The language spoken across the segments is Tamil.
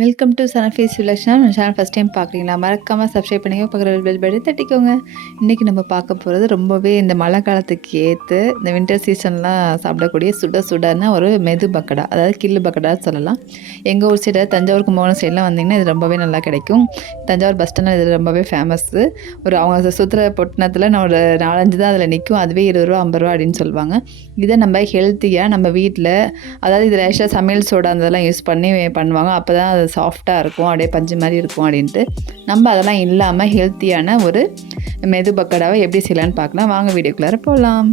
வெல்கம் டு சனஃபேஸ் விலக்ஷனா நம்ம சேனல் ஃபஸ்ட் டைம் பார்க்குறீங்களா? மறக்காமல் சப்ஸ்கிரைப் பண்ணிக்கோ பக்கத்தில் பெல் பட்டன் தட்டிக்கோங்க. இன்றைக்கி நம்ம பார்க்க போகிறது ரொம்பவே இந்த மழை காலத்துக்கு ஏற்று இந்த வின்டர் சீசன்லாம் சாப்பிடக்கூடிய சுட சுடன்னு ஒரு மெது பக்கடா அதாவது கில்லு பக்கடா சொல்லலாம். எங்கள் ஊர் சைடு தஞ்சாவூர் கும்பகோணம் சைட்லாம் வந்தீங்கன்னா இது ரொம்பவே நல்லா கிடைக்கும். தஞ்சாவூர் பஸ் ஸ்டாண்டில் இது ரொம்பவே ஃபேமஸ்ஸு ஒரு அவங்க சுற்றுற பொட்டினத்தில் நான் ஒரு நாலஞ்சு தான் அதில் நிற்கும் அதுவே இருபது ரூபா ஐம்பது ரூபா அப்படின்னு சொல்லுவாங்க. இதை நம்ம ஹெல்த்தியாக நம்ம வீட்டில் அதாவது இது ரேஷாக சமையல் சோடா இதெல்லாம் யூஸ் பண்ணி பண்ணுவாங்க. அப்போ தான் சாஃப்டாக இருக்கும் அப்படியே பஞ்சு மாதிரி இருக்கும் அப்படின்ட்டு. நம்ம அதெல்லாம் இல்லாமல் ஹெல்த்தியான ஒரு மெது பக்கடாவை எப்படி செய்யலான்னு பார்க்கலாம். வாங்க வீடியோக்குள்ளார போகலாம்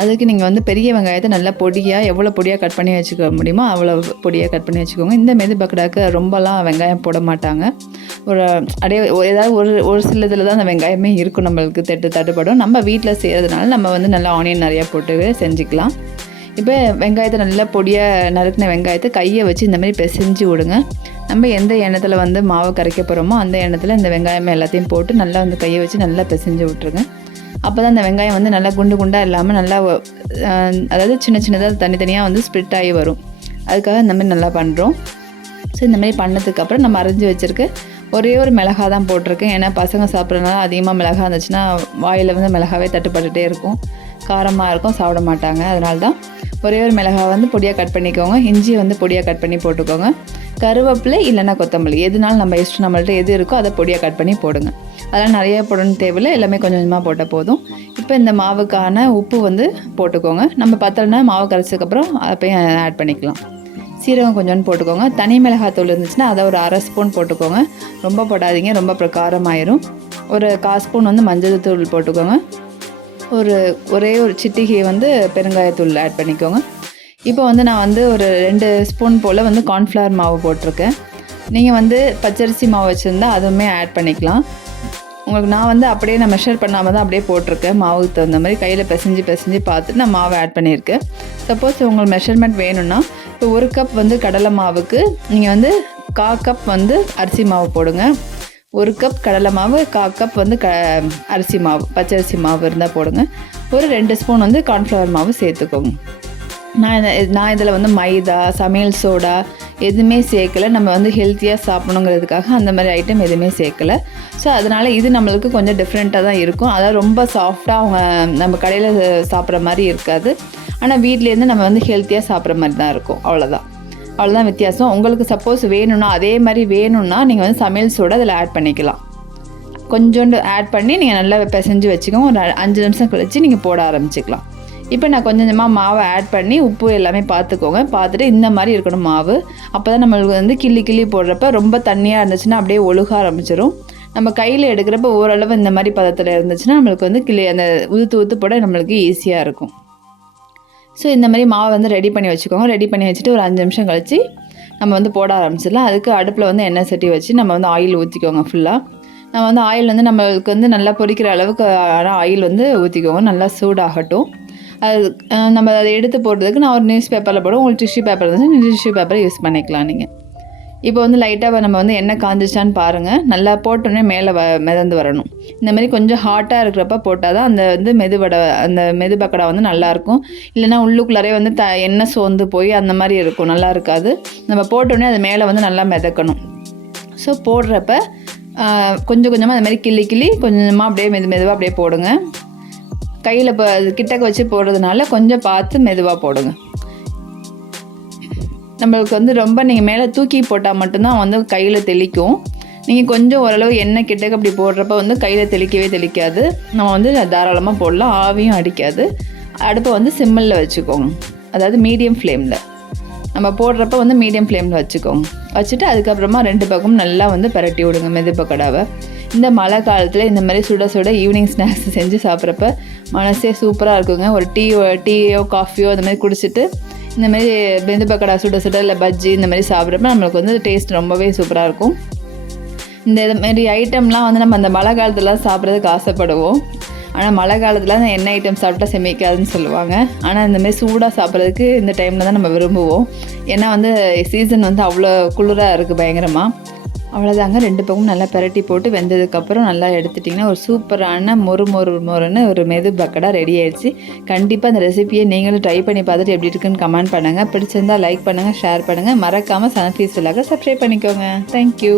அதுக்கு நீங்கள் வந்து பெரிய வெங்காயத்தை நல்லா பொடியாக எவ்வளோ பொடியாக கட் பண்ணி வச்சுக்க முடியுமோ அவ்வளோ பொடியாக கட் பண்ணி வச்சுக்கோங்க. இந்த மெது பக்கடாக்கு ரொம்பலாம் வெங்காயம் போட மாட்டாங்க. ஒரு அப்படியே ஏதாவது ஒரு ஒரு சில இதில் தான் அந்த வெங்காயமே இருக்கும். நம்மளுக்கு தட்டு தட்டுப்படும். நம்ம வீட்டில் செய்கிறதுனால நம்ம வந்து நல்லா ஆனியன் நிறையா போட்டு செஞ்சுக்கலாம். இப்போ வெங்காயத்தை நல்லா பொடியாக நறுக்கின வெங்காயத்தை கையை வச்சு இந்த மாதிரி பிசைஞ்சு விடுங்க. நம்ம எந்த எண்ணத்தில் வந்து மாவை கரைக்க போகிறோமோ அந்த எண்ணத்தில் இந்த வெங்காயம் எல்லாத்தையும் போட்டு நல்லா வந்து கையை வச்சு நல்லா பிசைஞ்சு விட்ருங்க அப்போ தான் அந்த வெங்காயம் வந்து நல்லா குண்டு குண்டாக இல்லாமல் நல்லா அதாவது சின்ன சின்னதாக தனித்தனியாக வந்து ஸ்ப்ளிட் ஆகி வரும். அதுக்காக இந்த மாதிரி நல்லா பண்ணுறோம் ஸோ இந்த மாதிரி பண்ணதுக்கப்புறம் நம்ம அரைஞ்சி வச்சுருக்கு ஒரே ஒரு மிளகா தான் போட்டிருக்கேன். ஏன்னா பசங்க சாப்பிட்றதுனால அதிகமாக மிளகா இருந்துச்சுன்னா வாயில் வந்து மிளகாவே தட்டுப்பட்டுகிட்டே இருக்கும். காரமாக இருக்கும் சாப்பிட மாட்டாங்க. அதனால தான் ஒரே ஒரு மிளகா வந்து பொடியாக கட் பண்ணிக்கோங்க. இஞ்சி வந்து பொடியாக கட் பண்ணி போட்டுக்கோங்க. கருவேப்பிலை இல்லைன்னா கொத்தமல்லி. எதுனாலும் நம்ம இஷ்டம் நம்மள்ட்ட எது இருக்கோ அதை பொடியாக கட் பண்ணி போடுங்க. அதெல்லாம் நிறைய போடணும் தேவையில்லை. எல்லாமே கொஞ்சம் கொஞ்சமாக போட்டால் போதும். இப்போ இந்த மாவுக்கான உப்பு வந்து போட்டுக்கோங்க. நம்ம பத்தலைனா மாவு கரைச்சதுக்கப்புறம் அப்பயும் ஆட் பண்ணிக்கலாம். சீரகம் கொஞ்சோண்டு போட்டுக்கோங்க. தனி மிளகாத்தூள் இருந்துச்சுன்னா அதை ஒரு அரை ஸ்பூன் போட்டுக்கோங்க. ரொம்ப போடாதீங்க. ரொம்ப பிரகாரமாயிரும். ஒரு கால் ஸ்பூன் வந்து மஞ்சள் தூள் போட்டுக்கோங்க. ஒரு ஒரே ஒரு சிட்டிகை வந்து பெருங்காயத்தூள் ஆட் பண்ணிக்கோங்க. இப்போ வந்து நான் வந்து ஒரு ரெண்டு ஸ்பூன் போல் வந்து கார்ன்ஃப்ளவர் மாவு போட்டிருக்கேன். நீங்கள் வந்து பச்சரிசி மாவு வச்சுருந்தா அதுவுமே ஆட் பண்ணிக்கலாம். உங்களுக்கு நான் வந்து அப்படியே நான் மெஷர் பண்ணாமல் தான் அப்படியே போட்டிருக்கேன். மாவுக்கு தகுந்த மாதிரி கையில் பிசைஞ்சு பிசைஞ்சு பார்த்துட்டு நான் மாவை ஆட் பண்ணியிருக்கேன். சப்போஸ் உங்களுக்கு மெஷர்மெண்ட் வேணும்னா இப்போ ஒரு கப் வந்து கடலை மாவுக்கு நீங்கள் வந்து கா கப் வந்து அரிசி மாவு போடுங்க. ஒரு கப் கடலை மாவு கா கப் வந்து க அரிசி மாவு பச்சரிசி மாவு இருந்தால் போடுங்க. ஒரு ரெண்டு ஸ்பூன் வந்து கார்ன்ஃப்ளவர் மாவு சேர்த்துக்கோங்க. நான் நான் இதில் வந்து மைதா சமையல் சோடா எதுவுமே சேர்க்கல. நம்ம வந்து ஹெல்த்தியாக சாப்பிடணுங்கிறதுக்காக அந்த மாதிரி ஐட்டம் எதுவுமே சேர்க்கல. ஸோ அதனால் இது நம்மளுக்கு கொஞ்சம் டிஃப்ரெண்ட்டாக தான் இருக்கும். அதாவது ரொம்ப சாஃப்டாக அவங்க நம்ம கடையில் சாப்பிட்ற மாதிரி இருக்காது. ஆனால் வீட்லேருந்து நம்ம வந்து ஹெல்த்தியாக சாப்பிட்ற மாதிரி தான் இருக்கும். அவ்வளோதான் அவ்வளோதான் வித்தியாசம். உங்களுக்கு சப்போஸ் வேணும்னா அதே மாதிரி வேணும்னா நீங்கள் வந்து சமையல் சோடா அதில் ஆட் பண்ணிக்கலாம். கொஞ்சோண்டு ஆட் பண்ணி நீங்கள் நல்லா பிசைஞ்சு வச்சுக்கோங்க. ஒரு அஞ்சு நிமிஷம் கழிச்சு நீங்கள் போட ஆரம்பிச்சுக்கலாம். இப்போ நான் கொஞ்சம் கொஞ்சமாக மாவை ஆட் பண்ணி உப்பு எல்லாமே பார்த்துக்கோங்க. பார்த்துட்டு இந்த மாதிரி இருக்கணும் மாவு. அப்போ தான் நம்மளுக்கு வந்து கிள்ளி கிள்ளி போடுறப்ப ரொம்ப தண்ணியாக இருந்துச்சுன்னா அப்படியே ஒழுக ஆரம்பிச்சிடும் நம்ம கையில் எடுக்கிறப்ப ஓரளவு இந்த மாதிரி பதத்தில் இருந்துச்சுன்னா நம்மளுக்கு வந்து கிளி அந்த உதுத்து உதுத்து போட நம்மளுக்கு ஈஸியாக இருக்கும். ஸோ இந்த மாதிரி மாவை வந்து ரெடி பண்ணி வச்சுக்கோங்க. ரெடி பண்ணி வச்சுட்டு ஒரு அஞ்சு நிமிஷம் கழித்து நம்ம வந்து போட ஆரம்பிச்சிடலாம். அதுக்கு அடுப்பில் வந்து எண்ணெய் சட்டி வச்சு நம்ம வந்து ஆயில் ஊற்றிக்கோங்க ஃபுல்லாக நம்ம வந்து ஆயில் வந்து நம்மளுக்கு வந்து நல்லா பொரிக்கிற அளவுக்கு ஆயில் வந்து ஊற்றிக்கோங்க நல்லா சூடாகட்டும். அது நம்ம அதை எடுத்து போடுறதுக்கு நான் ஒரு நியூஸ் பேப்பரில் போடுவோம் உங்களுக்கு டிஷ்யூ பேப்பர் இருந்துச்சுன்னா டிஷ்யூ பேப்பரை யூஸ் பண்ணிக்கலாம் நீங்கள் இப்போ வந்து லைட்டாக நம்ம வந்து எண்ணெய் காஞ்சிச்சான்னு பாருங்கள் நல்லா போட்டோன்னே மேலே வ மிதந்து வரணும். இந்த மாதிரி கொஞ்சம் ஹாட்டாக இருக்கிறப்ப போட்டால் தான் அந்த வந்து மெதுவடை அந்த மெது பக்கடா வந்து நல்லாயிருக்கும் இல்லைன்னா உள்ளுக்குள்ளாரே வந்து த எண்ணெய் சோர்ந்து போய் அந்த மாதிரி இருக்கும். நல்லா இருக்காது. நம்ம போட்டோன்னே அது மேலே வந்து நல்லா மிதக்கணும். ஸோ போடுறப்ப கொஞ்சம் கொஞ்சமாக அந்த மாதிரி கிள்ளி கிள்ளி கொஞ்சமாக அப்படியே மெது மெதுவாக அப்படியே போடுங்க. கையில் இப்போ கிட்டக்க வச்சு போடுறதுனால கொஞ்சம் பார்த்து மெதுவாக போடுங்க. நம்மளுக்கு வந்து ரொம்ப நீங்கள் மேலே தூக்கி போட்டால் மட்டும்தான் வந்து கையில் தெளிக்கும். நீங்கள் கொஞ்சம் ஓரளவு எண்ணெய் கிட்டக்க அப்படி போடுறப்ப வந்து கையில் தெளிக்கவே தெளிக்காது. நம்ம வந்து தாராளமாக போடலாம் ஆவியும் அடிக்காது. அடுப்பை வந்து சிம்மில் வச்சுக்கோங்க. அதாவது மீடியம் ஃப்ளேமில். நம்ம போடுறப்ப வந்து மீடியம் ஃப்ளேமில் வச்சுக்கோங்க. வச்சுட்டு அதுக்கப்புறமா ரெண்டு பக்கமும் நல்லா வந்து பரட்டி விடுங்க மெது பக்கடாவை இந்த மழை காலத்தில் இந்த மாதிரி சுட சுட ஈவினிங் ஸ்நாக்ஸ் செஞ்சு சாப்பிட்றப்ப மனசே சூப்பராக இருக்குங்க. ஒரு டீ டீயோ காஃபியோ அந்த மாதிரி குடிச்சிட்டு இந்த மாதிரி வெந்து பக்கடா சுட சுட இல்லை பஜ்ஜி இந்த மாதிரி சாப்பிட்றப்ப நம்மளுக்கு வந்து டேஸ்ட் ரொம்பவே சூப்பராக இருக்கும். இந்த இது ஐட்டம்லாம் வந்து நம்ம அந்த மழை காலத்துலலாம் சாப்பிட்றதுக்கு ஆசைப்படுவோம். ஆனால் மழை காலத்தில் அந்த எண்ணெய் ஐட்டம் சாப்பிட்டா செமிக்காதுன்னு சொல்லுவாங்க. ஆனால் இந்தமாரி சூடாக சாப்பிட்றதுக்கு இந்த டைமில் தான் நம்ம விரும்புவோம். ஏன்னா வந்து சீசன் வந்து அவ்வளோ குளிராக இருக்குது பயங்கரமாக அவ்வளோதாங்க ரெண்டு பக்கமும் நல்லா பரட்டி போட்டு வெந்ததுக்கப்புறம் நல்லா எடுத்துட்டிங்கன்னா ஒரு சூப்பரான மொறு மொறு மொறுன்னு ஒரு மெது பக்கடா ரெடி ஆயிடுச்சு. கண்டிப்பாக அந்த ரெசிபியை நீங்களும் ட்ரை பண்ணி பார்த்துட்டு எப்படி இருக்குன்னு கமெண்ட் பண்ணுங்கள் பிடிச்சிருந்தா லைக் பண்ணுங்கள் ஷேர் பண்ணுங்கள் மறக்காமல் சன்ஃபீஸ் விலாக சப்ஸ்கிரைப் பண்ணிக்கோங்க. Thank you